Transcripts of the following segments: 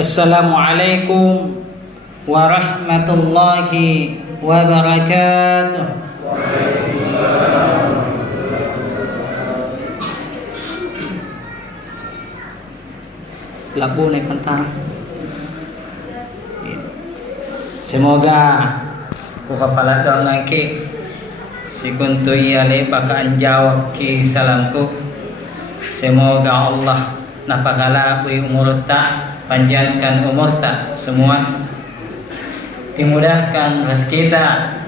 Assalamualaikum warahmatullahi wabarakatuh. Labu naik pentang. Semoga ku kepala dong ki si kuntu iyale bakaan jawab ki salamku. Semoga Allah napakala bui umur tak panjangkan umur tak semua, dimudahkan rezeki kita,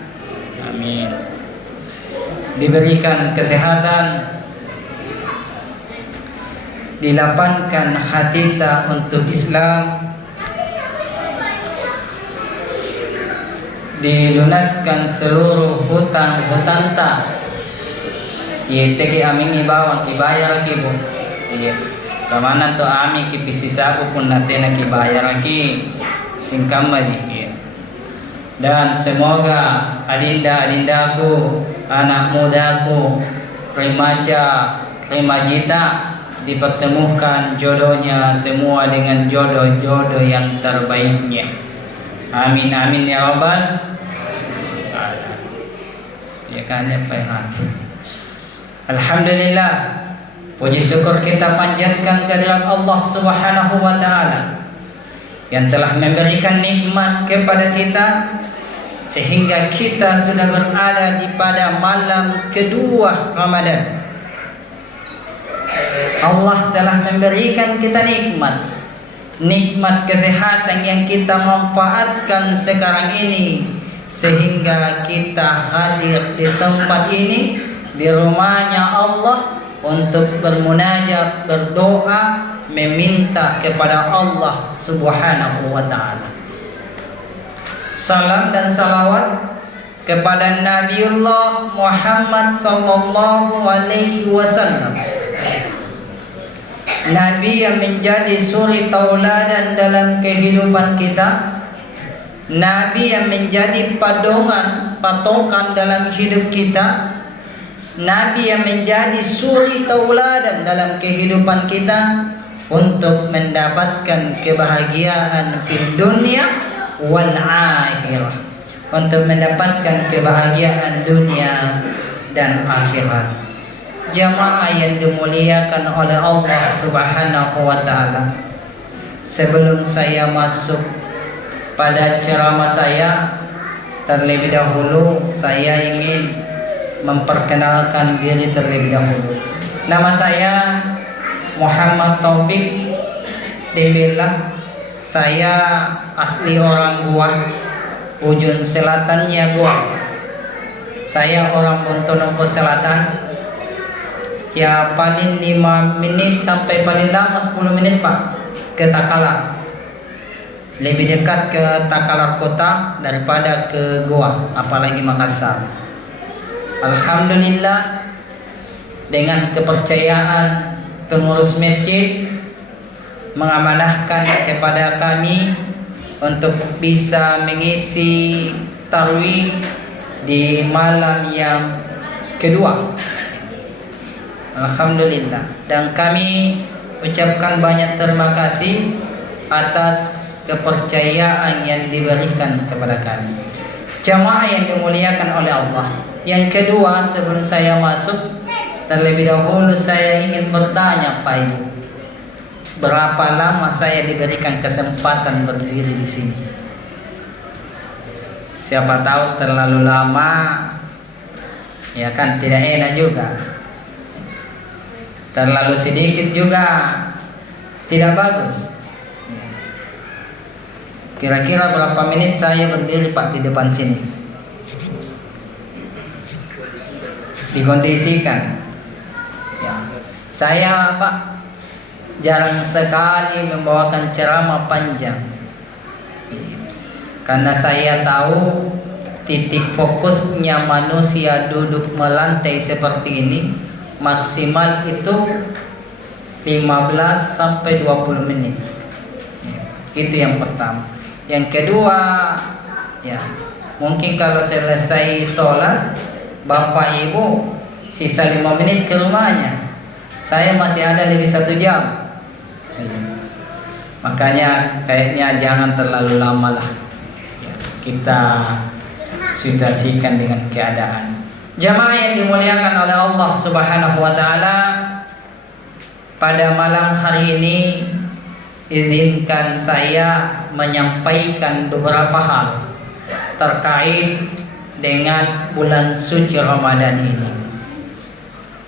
amin, diberikan kesehatan, dilapangkan hati tak untuk Islam, dilunaskan seluruh hutang-hutang tak. Ye tegi amin ibawang kibayar kibu. Iya. Kemana tuh ami ki pisisaku pun natena ki bayar ki singkam lagi. Dan semoga adinda-adindaku, anak mudaku, remaja, remajita dipertemukan jodohnya semua dengan jodoh-jodoh yang terbaiknya. Amin amin ya rabbal. Ya kan ya Pak. Alhamdulillah. Puji syukur kita panjatkan kehadirat Allah Subhanahu wa taala yang telah memberikan nikmat kepada kita sehingga kita sudah berada di pada malam kedua Ramadan. Allah telah memberikan kita nikmat kesehatan yang kita manfaatkan sekarang ini sehingga kita hadir di tempat ini, di rumahnya Allah, untuk bermunajat, berdoa, meminta kepada Allah Subhanahu wa taala. Salam dan salawat kepada Nabiullah Muhammad sallallahu alaihi wasallam. Nabi yang menjadi suri tauladan dalam kehidupan kita. Nabi yang menjadi patokan dalam hidup kita. Nabi yang menjadi suri tauladan dalam kehidupan kita untuk mendapatkan kebahagiaan di dunia wal akhirah, untuk mendapatkan kebahagiaan dunia dan akhirat. Jamaah yang dimuliakan oleh Allah Subhanahu wa taala, sebelum saya masuk pada ceramah saya, terlebih dahulu saya ingin memperkenalkan diri terlebih dahulu. Nama saya Muhammad Taufik Debela. Saya asli orang Goa, ujung selatannya Goa. Saya orang Ponorogo Selatan. Ya paling 5 menit sampai paling lama 10 menit Pak ke Takalar. Lebih dekat ke Takalar kota daripada ke Goa, apalagi Makassar. Alhamdulillah, dengan kepercayaan pengurus masjid mengamanahkan kepada kami untuk bisa mengisi tarawih di malam yang kedua. Alhamdulillah, dan kami ucapkan banyak terima kasih atas kepercayaan yang diberikan kepada kami. Jamaah yang dimuliakan oleh Allah. Yang kedua, sebelum saya masuk, terlebih dahulu saya ingin bertanya Pak Ibu, berapa lama saya diberikan kesempatan berdiri di sini? Siapa tahu terlalu lama, ya kan tidak enak juga. Terlalu sedikit juga tidak bagus. Kira-kira berapa menit saya berdiri Pak di depan sini? Dikondisikan. Ya. Saya Pak jarang sekali membawakan ceramah panjang. Karena saya tahu titik fokusnya manusia duduk melantai seperti ini maksimal itu 15 sampai 20 menit. Itu yang pertama. Yang kedua, ya, mungkin kalau selesai sholat Bapak Ibu sisa 5 menit ke rumahnya. Saya masih ada lebih 1 jam. Makanya kayaknya jangan terlalu lama lah ya, kita situasikan dengan keadaan. Jamaah yang dimuliakan oleh Allah Subhanahu wa taala, pada malam hari ini izinkan saya menyampaikan beberapa hal terkait dengan bulan suci Ramadan ini.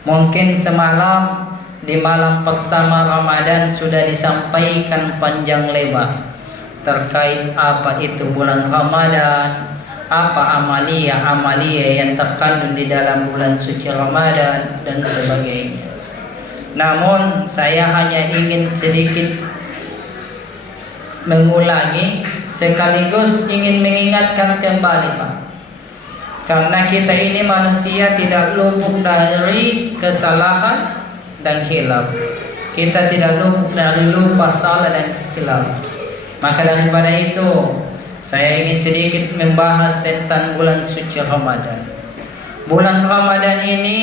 Mungkin semalam di malam pertama Ramadan sudah disampaikan panjang lebar terkait apa itu bulan Ramadan, apa amalia-amalia yang terkandung di dalam bulan suci Ramadan dan sebagainya. Namun saya hanya ingin sedikit mengulangi sekaligus ingin mengingatkan kembali, Pak. Karena kita ini manusia tidak luput dari kesalahan dan khilaf. Kita tidak luput dari lupa, salah dan khilaf. Maka daripada itu saya ingin sedikit membahas tentang bulan suci Ramadan. Bulan Ramadan ini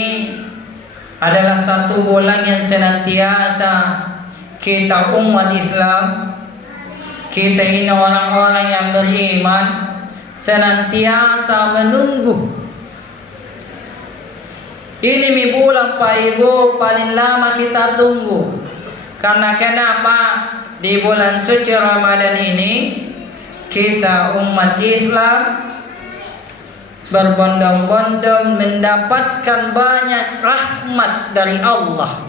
adalah satu bulan yang senantiasa kita umat Islam, kita ini orang-orang yang beriman, senantiasa menunggu. Ini bulan Pak Ibu paling lama kita tunggu. Karena kenapa? Di bulan suci Ramadan ini kita umat Islam berbondong-bondong mendapatkan banyak rahmat dari Allah,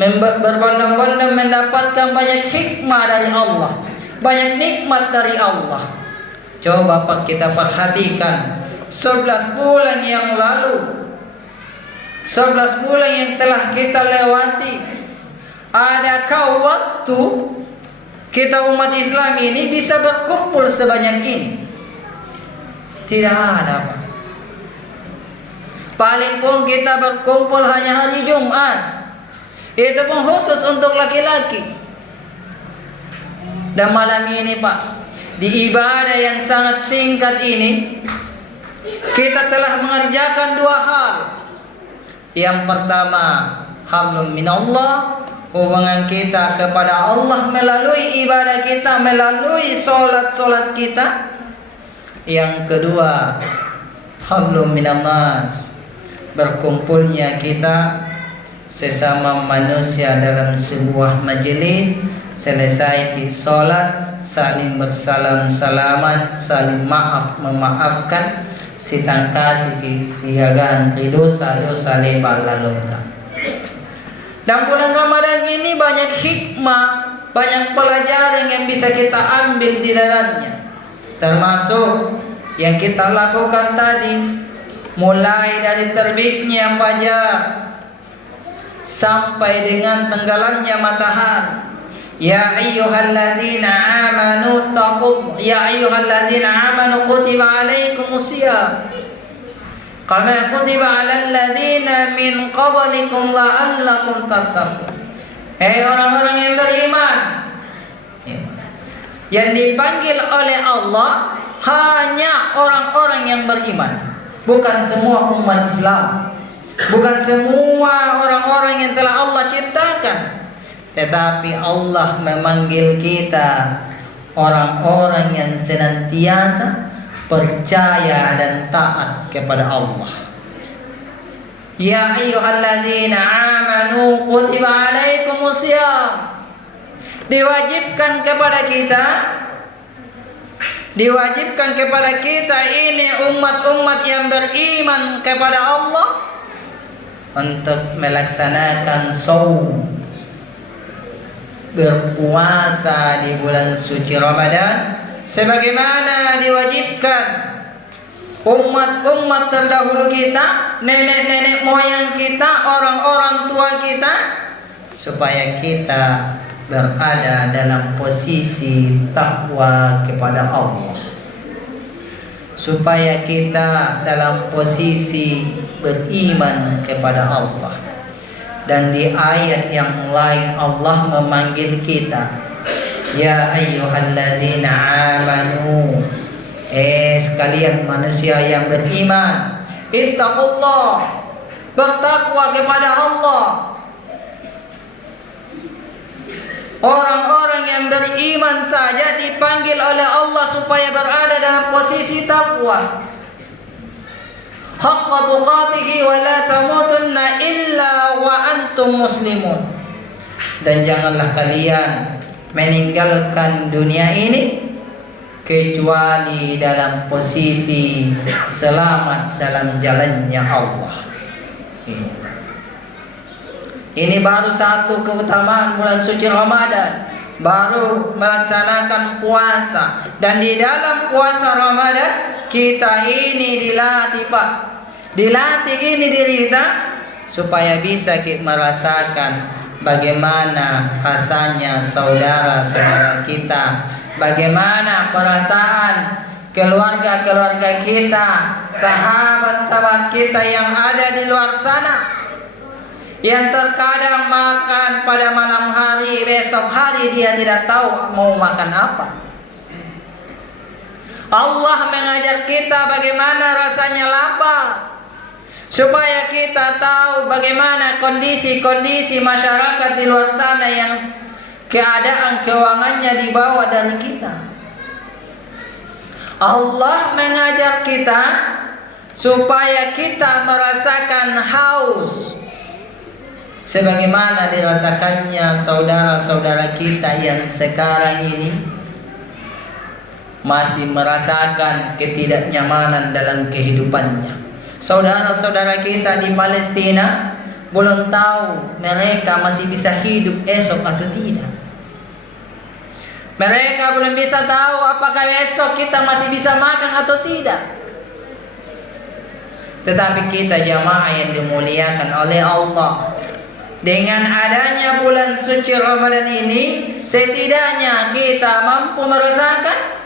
berbondong-bondong mendapatkan banyak hikmah dari Allah, banyak nikmat dari Allah. Coba Pak kita perhatikan 11 bulan yang lalu, 11 bulan yang telah kita lewati, adakah waktu kita umat Islam ini bisa berkumpul sebanyak ini? Tidak ada, Pak. Paling pun kita berkumpul hanya hari Jumat, itu pun khusus untuk laki-laki. Dan malam ini, Pak, di ibadah yang sangat singkat ini kita telah mengerjakan dua hal. Yang pertama, hablum minallah, hubungan kita kepada Allah melalui ibadah kita, melalui solat-solat kita. Yang kedua, hablum minannas, berkumpulnya kita sesama manusia dalam sebuah majelis, selesai di solat, saling bersalam-salaman, saling memaafkan, sitang kasih siagaan ridho dosa lebar lalu. Dan bulan Ramadan ini banyak hikmah, banyak pelajaran yang bisa kita ambil di dalamnya. Termasuk yang kita lakukan tadi, mulai dari terbitnya fajar sampai dengan tenggelamnya matahari. Ya ayyuhallazina amanu taqu ya ayyuhallazina amanu kutiba alaikumusiyam kama kutiba alal ladzina min qablikum la'allakum tattaqun. Hei orang-orang yang beriman, yang dipanggil oleh Allah hanya orang-orang yang beriman, bukan semua umat Islam, bukan semua orang-orang yang telah Allah ciptakan. Tetapi Allah memanggil kita orang-orang yang senantiasa percaya dan taat kepada Allah. Ya ayyuhallazina amanu kutiba alaikumusiyam, diwajibkan kepada kita ini umat-umat yang beriman kepada Allah untuk melaksanakan saum, berpuasa di bulan suci Ramadan sebagaimana diwajibkan umat-umat terdahulu kita, nenek-nenek moyang kita, orang-orang tua kita, supaya kita berada dalam posisi takwa kepada Allah, supaya kita dalam posisi beriman kepada Allah. Dan di ayat yang lain Allah memanggil kita, ya ayyuhalladzina amanu, sekalian manusia yang beriman, ittaqullah, bertakwa kepada Allah. Orang-orang yang beriman saja dipanggil oleh Allah supaya berada dalam posisi takwa. Haqqa tuqatihi wa la tamutunna illa wa antum muslimun. Dan janganlah kalian meninggalkan dunia ini kecuali dalam posisi selamat dalam jalannya Allah. Ini baru satu keutamaan bulan suci Ramadan, baru melaksanakan puasa. Dan di dalam puasa Ramadan kita ini dilatih, Pak. Dilatih ini diri kita supaya bisa kita merasakan bagaimana rasanya saudara-saudara kita, bagaimana perasaan keluarga-keluarga kita, sahabat-sahabat kita yang ada di luar sana, yang terkadang makan pada malam hari, besok hari dia tidak tahu mau makan apa. Allah mengajar kita bagaimana rasanya lapar, supaya kita tahu bagaimana kondisi-kondisi masyarakat di luar sana yang keadaan keuangannya di bawah dari kita. Allah mengajar kita supaya kita merasakan haus sebagaimana dirasakannya saudara-saudara kita yang sekarang ini masih merasakan ketidaknyamanan dalam kehidupannya. Saudara-saudara kita di Palestina belum tahu mereka masih bisa hidup esok atau tidak. Mereka belum bisa tahu apakah esok kita masih bisa makan atau tidak. Tetapi kita jamaah yang dimuliakan oleh Allah, dengan adanya bulan suci Ramadan ini, setidaknya kita mampu merasakan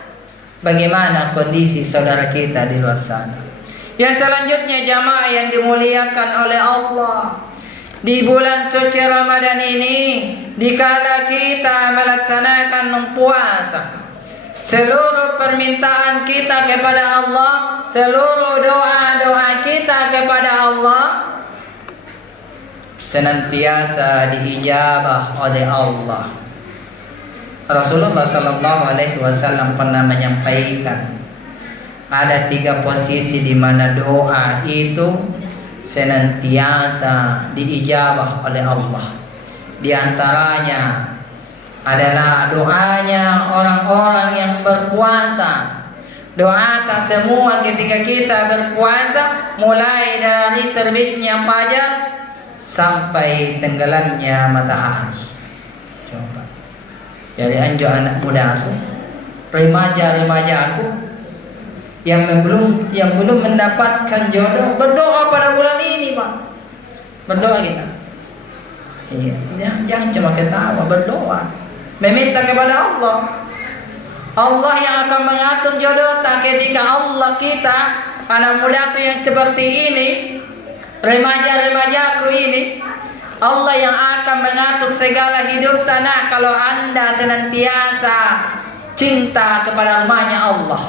bagaimana kondisi saudara kita di luar sana. Yang selanjutnya jamaah yang dimuliakan oleh Allah, di bulan suci Ramadan ini, dikala kita melaksanakan puasa, seluruh permintaan kita kepada Allah, seluruh doa-doa kita kepada Allah senantiasa diijabah oleh Allah. Rasulullah SAW pernah menyampaikan ada 3 posisi di mana doa itu senantiasa diijabah oleh Allah. Di antaranya adalah doanya orang-orang yang berpuasa. Doa tak semua ketika kita berpuasa, mulai dari terbitnya fajar sampai tenggelamnya matahari. Coba. Jadi anjo anak muda aku, remaja-remaja aku yang belum mendapatkan jodoh, berdoa pada bulan ini, Pak. Berdoa kita. Iya, jangan cuma ketawa, berdoa. Meminta kepada Allah. Allah yang akan mengatur jodoh tak ketika Allah kita, anak mudaku yang seperti ini, remaja-remajaku ini, Allah yang akan mengatur segala hidup tanah kalau Anda senantiasa cinta kepada rumahnya Allah.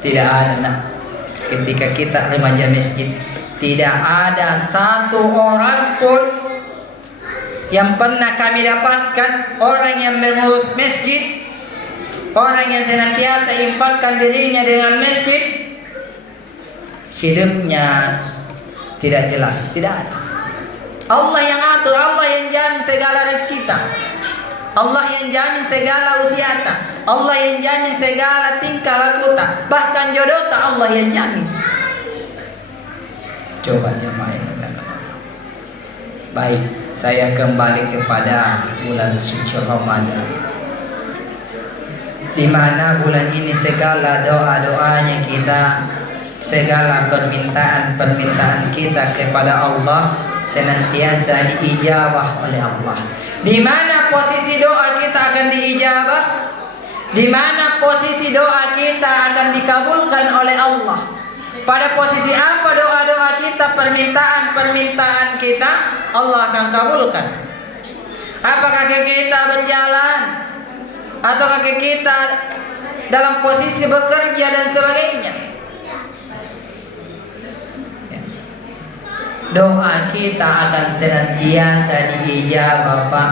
Tidak ada, nak, ketika kita remaja masjid, tidak ada satu orang pun yang pernah kami dapatkan orang yang mengurus masjid, orang yang senantiasa infakkan dirinya dengan masjid, hidupnya tidak jelas, tidak ada. Allah yang atur, Allah yang jamin segala rezeki kita, Allah yang jamin segala usia kita, Allah yang jamin segala tingkah laku kita, bahkan jodoh kita Allah yang jamin. Coba jemaah. Baik, saya kembali kepada bulan suci Ramadan, di mana bulan ini segala doa-doanya kita, segala permintaan kita kepada Allah senantiasa diijabah oleh Allah. Di mana posisi doa kita akan diijabah? Di mana posisi doa kita akan dikabulkan oleh Allah? Pada posisi apa doa-doa kita, permintaan-permintaan kita Allah akan kabulkan? Apakah kita berjalan, ataukah kita dalam posisi bekerja dan sebagainya? doa kita akan senantiasa diijabah, Pak.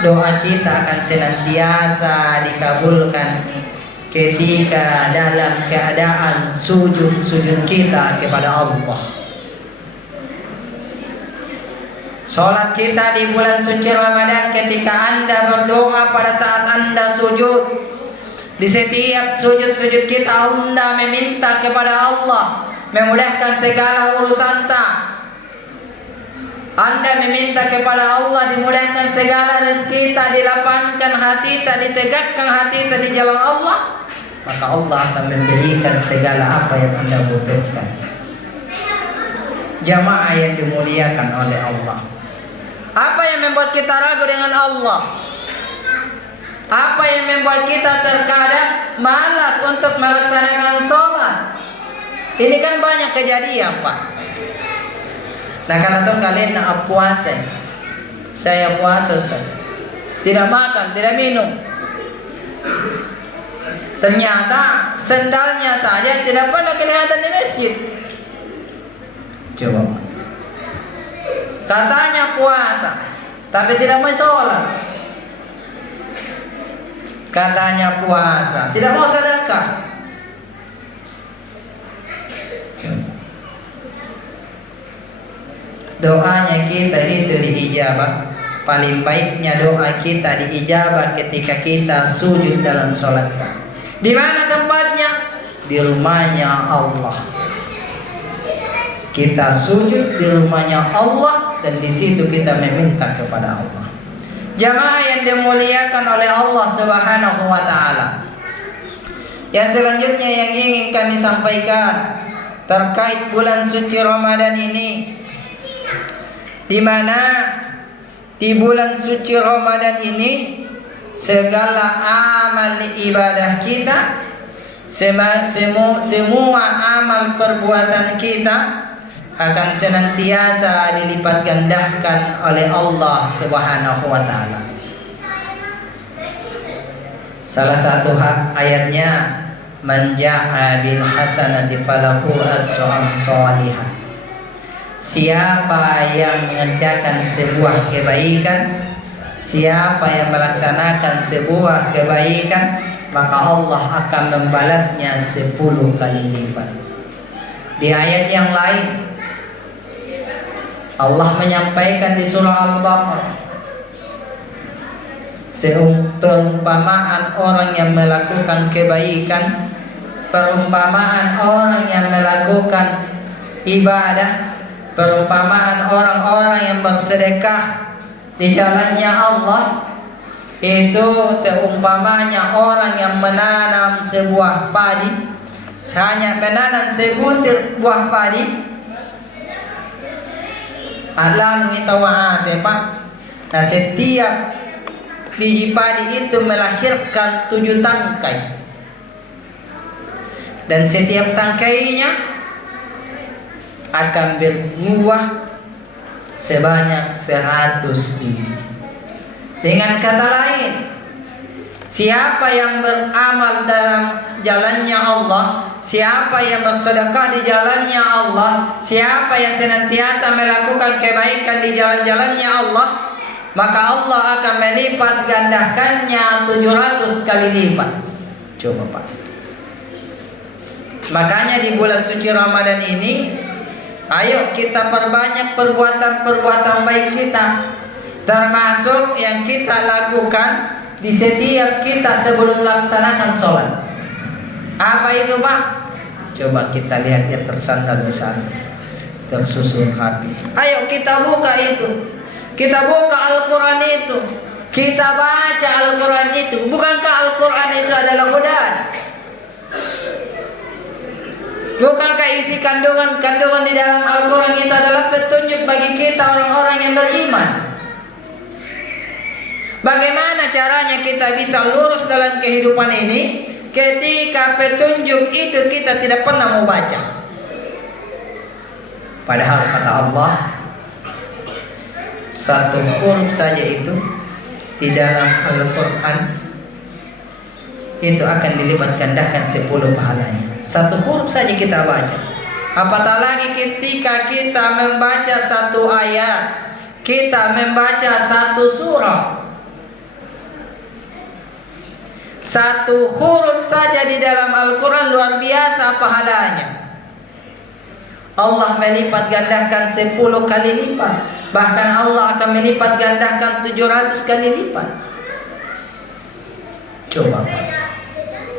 Doa kita akan senantiasa dikabulkan ketika dalam keadaan sujud kita kepada Allah. Salat kita di bulan suci Ramadan ketika Anda berdoa pada saat Anda sujud. Di setiap sujud-sujud kita Anda meminta kepada Allah memudahkan segala urusan tak. Anda meminta kepada Allah dimudahkan segala rezeki tak, dilapangkan hati tak, ditegakkan hati tak di jalan Allah, maka Allah akan memberikan segala apa yang Anda butuhkan. Jamaah yang dimuliakan oleh Allah, apa yang membuat kita ragu dengan Allah? Apa yang membuat kita terkadang malas untuk melaksanakan sholat? Ini kan banyak kejadian, Pak. Nah, karena itu kalian nak puasa, saya puasa, tidak makan, tidak minum. Ternyata sendalnya saja tidak pernah kelihatan di masjid. Coba, katanya puasa, tapi tidak mau sholat. Katanya puasa, tidak mau sedekah. Doanya kita itu diijabah. Paling baiknya doa kita diijabah ketika kita sujud dalam sholat. Di mana tempatnya? Di rumahnya Allah. Kita sujud di rumahnya Allah dan di situ kita meminta kepada Allah. Jamaah yang dimuliakan oleh Allah Subhanahu wa taala. Yang selanjutnya yang ingin kami sampaikan terkait bulan suci Ramadan ini, di mana di bulan suci Ramadan ini segala amal ibadah kita, semua amal perbuatan kita akan senantiasa dilipat gandakan oleh Allah Subhanahu wa taala. Salah satu ayatnya, man ja'a bil hasanati falahu ajrun shalihah. Siapa yang mengerjakan sebuah kebaikan, siapa yang melaksanakan sebuah kebaikan, maka Allah akan membalasnya 10 kali lipat. Di ayat yang lain Allah menyampaikan di surah Al-Baqarah, perumpamaan orang yang melakukan kebaikan, perumpamaan orang yang melakukan ibadah, perumpamaan orang-orang yang bersedekah di jalannya Allah, itu seumpamanya orang yang menanam sebuah padi, hanya menanam sebutir buah padi. Alam kita wa'ase, Pak. Nah, setiap biji padi itu melahirkan 7 tangkai, dan setiap tangkainya akan berbuah sebanyak 100 biji. Dengan kata lain, siapa yang beramal dalam jalannya Allah, siapa yang bersedekah di jalannya Allah, siapa yang senantiasa melakukan kebaikan di jalan-jalannya Allah, maka Allah akan melipat gandakannya 700 kali lipat. Coba, Pak. Makanya di bulan suci Ramadan ini, ayo kita perbanyak perbuatan-perbuatan baik kita, termasuk yang kita lakukan di setiap kita sebelum melaksanakan sholat. Apa itu, Pak? Coba kita lihat yang tersandar di sana, tersusun rapi. Ayo kita buka itu, kita buka Al-Quran itu, kita baca Al-Quran itu. Bukankah Al-Quran itu adalah hudan? Bukankah isi kandungan-kandungan di dalam Al-Quran itu adalah petunjuk bagi kita orang-orang yang beriman? Bagaimana caranya kita bisa lurus dalam kehidupan ini ketika petunjuk itu kita tidak pernah mau baca? Padahal kata Allah, 1 huruf saja itu di dalam Al-Quran itu akan dilipat gandakan 10 pahalanya. 1 huruf saja kita baca, Apatah lagi ketika kita membaca satu ayat, kita membaca satu surah, satu huruf saja di dalam Al-Quran luar biasa pahalanya. Allah melipat gandakan 10 kali lipat. Bahkan Allah akan melipat gandakan 700 kali lipat. Coba.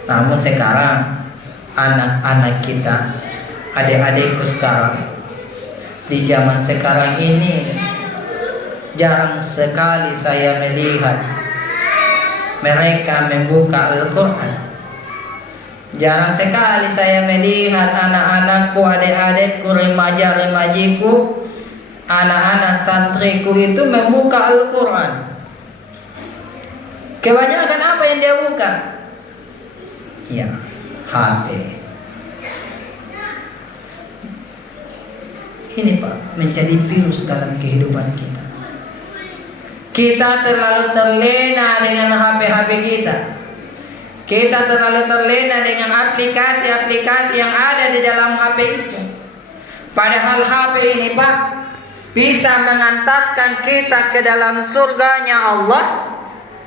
Namun sekarang anak-anak kita, adik-adikku sekarang, di zaman sekarang ini jarang sekali saya melihat mereka membuka Al-Quran. Jarang sekali saya melihat anak-anakku, adik-adikku, remaja-remajiku, anak-anak santriku itu membuka Al-Quran. Kebanyakan apa yang dia buka? Ya, HP. Ini Pak, menjadi virus dalam kehidupan kita. Kita terlalu terlena dengan HP-HP kita. Kita terlalu terlena dengan aplikasi-aplikasi yang ada di dalam HP itu. Padahal HP ini Pak, bisa mengantarkan kita ke dalam surganya Allah,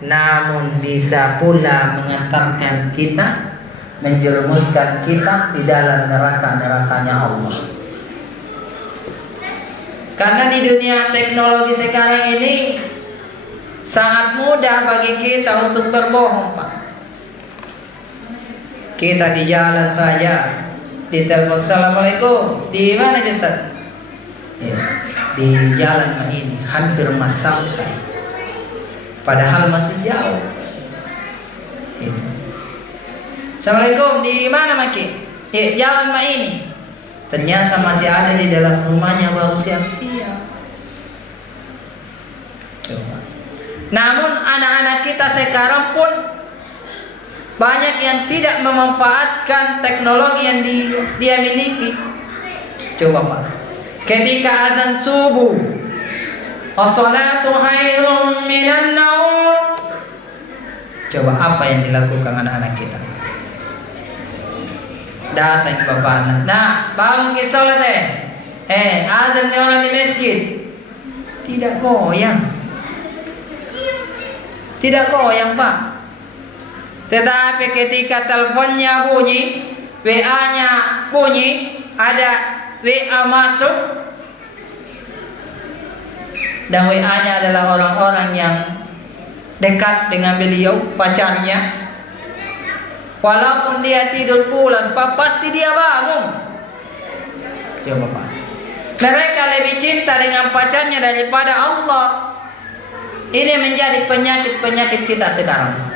namun bisa pula mengantarkan kita, menjerumuskan kita di dalam neraka-nerakanya Allah. Karena di dunia teknologi sekarang ini sangat mudah bagi kita untuk berbohong Pak. Kita di jalan saja, di telepon, assalamualaikum, di mana Ustaz? Ya, di jalan ini hampir mas sampai, padahal masih jauh. Ya. Assalamualaikum, di mana Maki? Ya, jalan ini. Ternyata masih ada di dalam rumahnya baru siap-siap. Namun anak-anak kita sekarang pun banyak yang tidak memanfaatkan teknologi yang dia miliki. Coba Pak, ketika azan subuh, as-salatu khairum minan naum, coba apa yang dilakukan anak-anak kita? Datang ke bapak, nah bangun ke sholat azan orang di masjid, tidak goyang. Tidak goyang Pak. Tetapi ketika teleponnya bunyi, WA-nya bunyi, ada WA masuk, dan WA-nya adalah orang-orang yang dekat dengan beliau, pacarnya. Walaupun dia tidur pulas, Pak, pasti dia bangun. Coba Pak. Mereka lebih cinta dengan pacarnya daripada Allah. Ini menjadi penyakit-penyakit kita sekarang.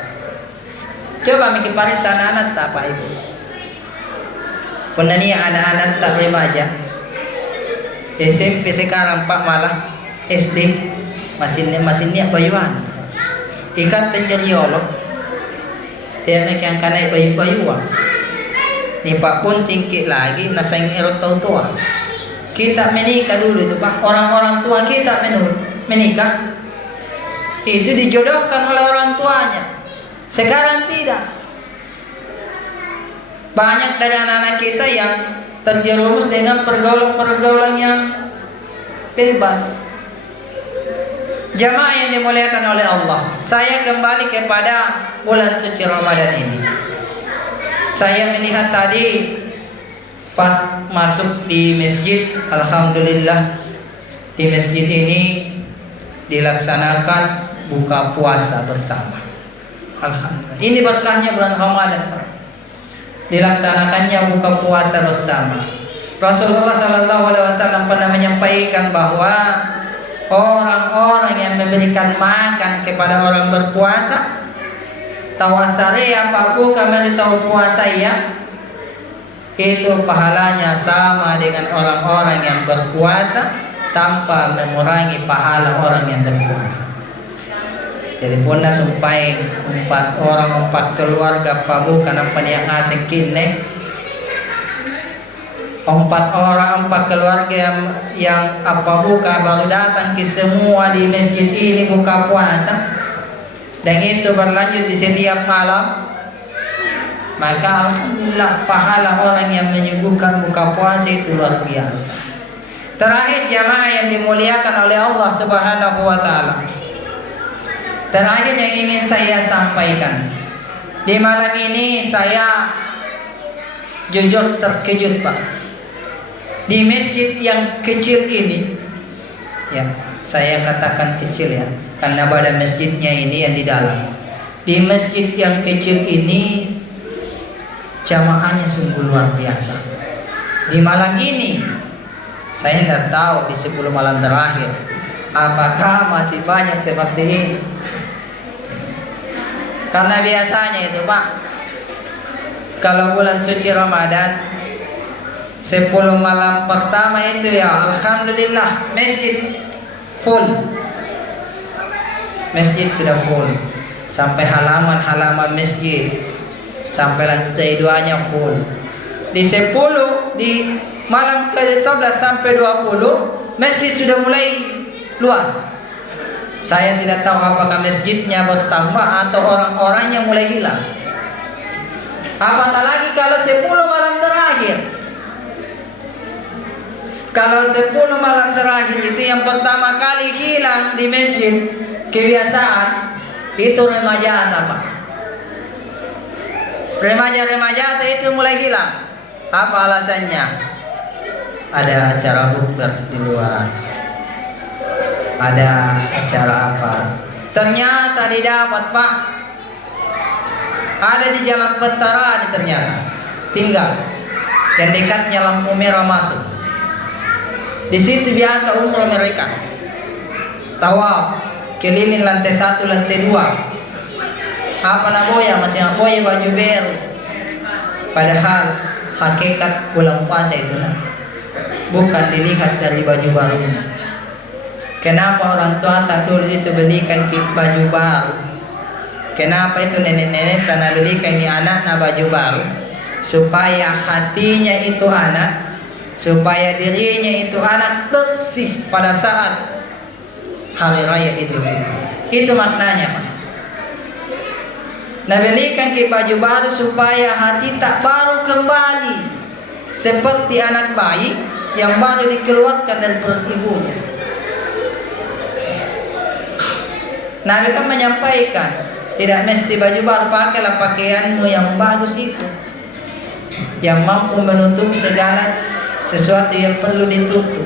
Coba mikir paris anak-anak tak Pak Ibu. Pernah anak-anak tak remaja, SMP sekarang Pak, malah SD masih niat bayuan. Ikat tenjeriolog, tiada yang kanai bayu-bayuan. Ni Pak pun tinggi lagi nasang erot tua. Kita menikah dulu itu Pak, orang-orang tua kita menikah. Itu dijodohkan oleh orang tuanya. Sekarang tidak. Banyak dari anak-anak kita yang terjerumus dengan pergaulan-pergaulan yang bebas. Jamaah yang dimuliakan oleh Allah, saya kembali kepada bulan suci Ramadan ini. Saya melihat tadi pas masuk di masjid, alhamdulillah di masjid ini dilaksanakan buka puasa bersama. Alhamdulillah. Ini berkahnya bulan Ramadan, Pak. Dilaksanakannya buka puasa bersama. Rasulullah SAW pernah menyampaikan bahwa orang-orang yang memberikan makan kepada orang berpuasa, tawasare apa kami tahu puasa ya, itu pahalanya sama dengan orang-orang yang berpuasa tanpa mengurangi pahala orang yang berpuasa. Jadi pun sampai 4 orang 4 keluarga pabu karena peniak ngasih kini 4 orang 4 keluarga yang apa buka baru datang ke semua di masjid ini buka puasa, dan itu berlanjut di setiap malam. maka alhamdulillah pahala orang yang menyuguhkan buka puasa itu luar biasa. Terakhir jamaah yang dimuliakan oleh Allah Subhanahu wa taala. Terakhir yang ingin saya sampaikan. Di malam ini saya jujur terkejut, Pak. Di masjid yang kecil ini, ya, saya katakan kecil ya, karena badan masjidnya ini yang di dalam. Di masjid yang kecil ini jamaahnya sungguh luar biasa. Di malam ini saya tidak tahu di 10 malam terakhir apakah masih banyak seperti ini. Karena biasanya itu, Pak, kalau bulan suci Ramadan 10 malam pertama itu ya alhamdulillah masjid full. Masjid sudah full. Sampai halaman-halaman masjid, sampai lantai 2-nya full. Di 10, di malam ke-11 sampai 20 masjid sudah mulai luas. Saya tidak tahu apakah masjidnya bertambah atau orang-orangnya mulai hilang. Apatah lagi kalau 10 malam terakhir. Kalau 10 malam terakhir itu yang pertama kali hilang di masjid kebiasaan itu remaja apa? Remaja-remaja itu mulai hilang. Apa alasannya? Ada acara bukber di luar. Ada acara apa? Ternyata didapat, Pak. Ada di Jalan Petara ternyata. Tinggal. Dan dekatnya lampu merah masuk. Di situ biasa umroh mereka. Tawaf keliling lantai 1, lantai 2. Apa naboya? Masih naboya baju baru. Padahal hakikat bulan puasa itu bukan dilihat dari baju barunya. Kenapa orang tua tak dulu itu belikan baju baru? Kenapa itu nenek-nenek tak belikan anak baju baru? Supaya hatinya itu anak, supaya dirinya itu anak bersih pada saat hari raya itu. Itu maknanya, Pak. Nah, belikan baju baru supaya hati tak baru kembali seperti anak bayi yang baru dikeluarkan dari perut ibunya. Nabi kan menyampaikan, tidak mesti baju baru, pakailah pakaianmu yang bagus itu, yang mampu menutup segala sesuatu yang perlu ditutup.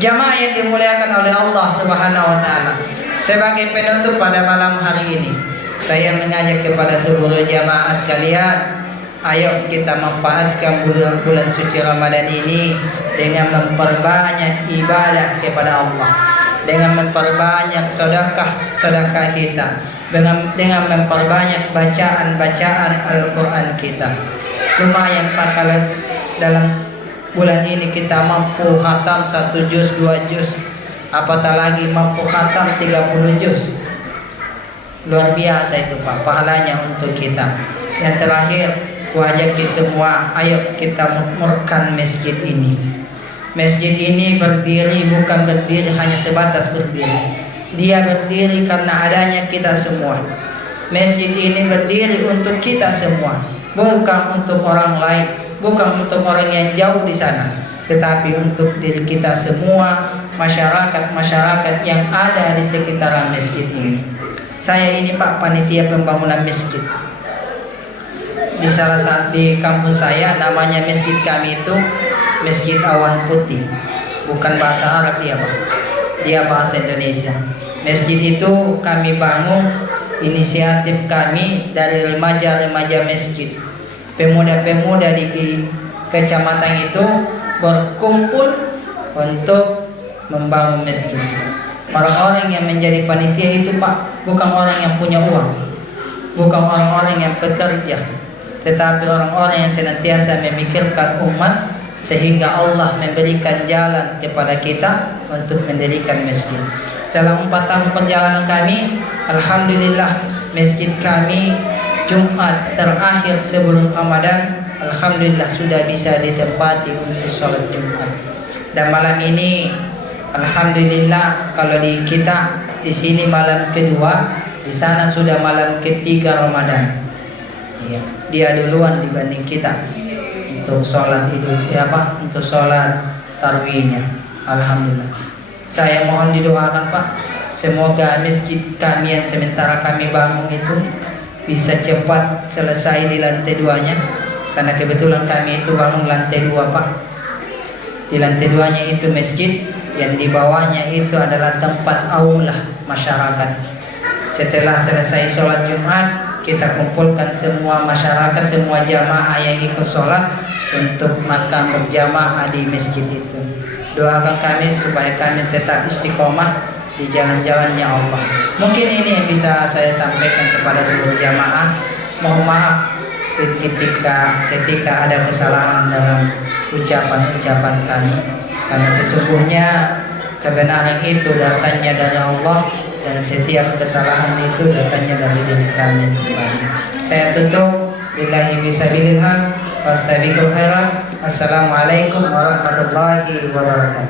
Jamaah yang dimuliakan oleh Allah Subhanahu wa taala, sebagai penutup pada malam hari ini, saya mengajak kepada seluruh jamaah sekalian, ayo kita manfaatkan bulan suci Ramadan ini dengan memperbanyak ibadah kepada Allah, dengan memperbanyak sedekah kita, dengan memperbanyak bacaan Al-Quran kita. Lumayan, Pak, kalau dalam bulan ini kita mampu khatam 1 juz, 2 juz, apatah lagi mampu khatam 30 juz. Luar biasa itu, Pak, pahalanya untuk kita. Yang terakhir, wajib semua, ayo kita makmurkan masjid ini. Masjid ini berdiri bukan berdiri hanya sebatas berdiri. Dia berdiri karena adanya kita semua. Masjid ini berdiri untuk kita semua, bukan untuk orang lain, bukan untuk orang yang jauh di sana, tetapi untuk diri kita semua, masyarakat yang ada di sekitaran masjid ini. Saya ini, Pak, panitia pembangunan masjid. Di kampung saya namanya masjid kami itu Masjid Awan Putih. Bukan bahasa Arab dia, Pak. Dia bahasa Indonesia. Masjid itu kami bangun, inisiatif kami dari remaja-remaja masjid. Pemuda-pemuda di kecamatan itu berkumpul untuk membangun masjid. Orang-orang yang menjadi panitia itu, Pak, bukan orang yang punya uang, bukan orang-orang yang bekerja, tetapi orang-orang yang senantiasa memikirkan umat, sehingga Allah memberikan jalan kepada kita untuk mendirikan masjid. Dalam 4 tahun perjalanan kami, alhamdulillah masjid kami Jumat terakhir sebelum Ramadan, alhamdulillah sudah bisa ditempati untuk sholat Jumat. Dan malam ini, alhamdulillah, kalau di kita di sini malam kedua, di sana sudah malam ketiga Ramadan. Ya, dia duluan dibanding kita untuk sholat untuk sholat tarawihnya. Alhamdulillah. Saya mohon didoakan Pak, semoga masjid kami yang sementara kami bangun itu bisa cepat selesai di lantai 2-nya, karena kebetulan kami itu bangun lantai 2 Pak. Di lantai 2-nya itu masjid, yang di bawahnya itu adalah tempat aula masyarakat. Setelah selesai sholat Jumat, kita kumpulkan semua masyarakat, semua jamaah yang ikut sholat untuk makan berjamaah di masjid itu. Doakan kami supaya kami tetap istiqomah di jalan-jalannya Allah. Mungkin ini yang bisa saya sampaikan kepada seluruh jamaah. Mohon maaf ketika ada kesalahan dalam ucapan-ucapan kami, karena sesungguhnya kebenaran itu datangnya dari Allah, dan setiap kesalahan itu datangnya dari diri kami kembali. Saya tutup billahi bisabilil haq wastabiqul khairat. Assalamualaikum warahmatullahi wabarakatuh.